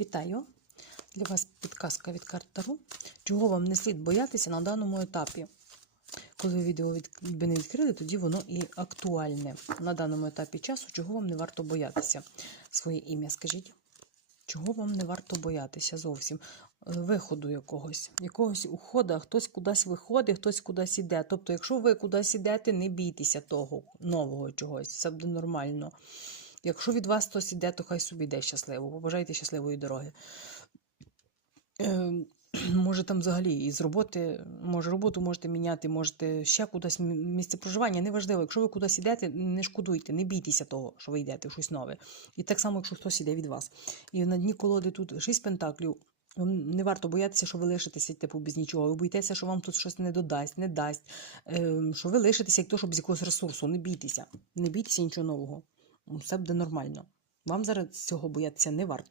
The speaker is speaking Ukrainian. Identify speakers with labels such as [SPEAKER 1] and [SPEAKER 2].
[SPEAKER 1] Вітаю! Для вас підказка від карт Таро. Чого вам не слід боятися на даному етапі? Коли ви відео від... не відкрили, тоді воно і актуальне. На даному етапі часу, чого вам не варто боятися? Своє ім'я скажіть. Чого вам не варто боятися зовсім? Е, Виходу якогось, якогось уходу, хтось кудись виходить, хтось кудись іде. Тобто, якщо ви кудись ідете, не бійтеся того нового чогось, все буде нормально. Якщо від вас хтось іде, то хай собі йде щасливо. Побажайте щасливої дороги. Е, може там взагалі із роботи, може роботу можете міняти, можете ще кудись місце проживання, неважливо. Якщо ви кудись йдете, не шкодуйте, не бійтеся того, що ви йдете в щось нове. І так само, якщо хтось іде від вас. І на дні колоди тут шість пентаклів. Не варто боятися, що ви лишитеся типу, без нічого. Ви боїтеся, що вам тут щось не додасть, не дасть, ем, що ви лишитеся як то, що без якогось ресурсу. Не бійтеся. Не бійтеся нічого нового. Все буде нормально. Вам зараз цього боятися не варто.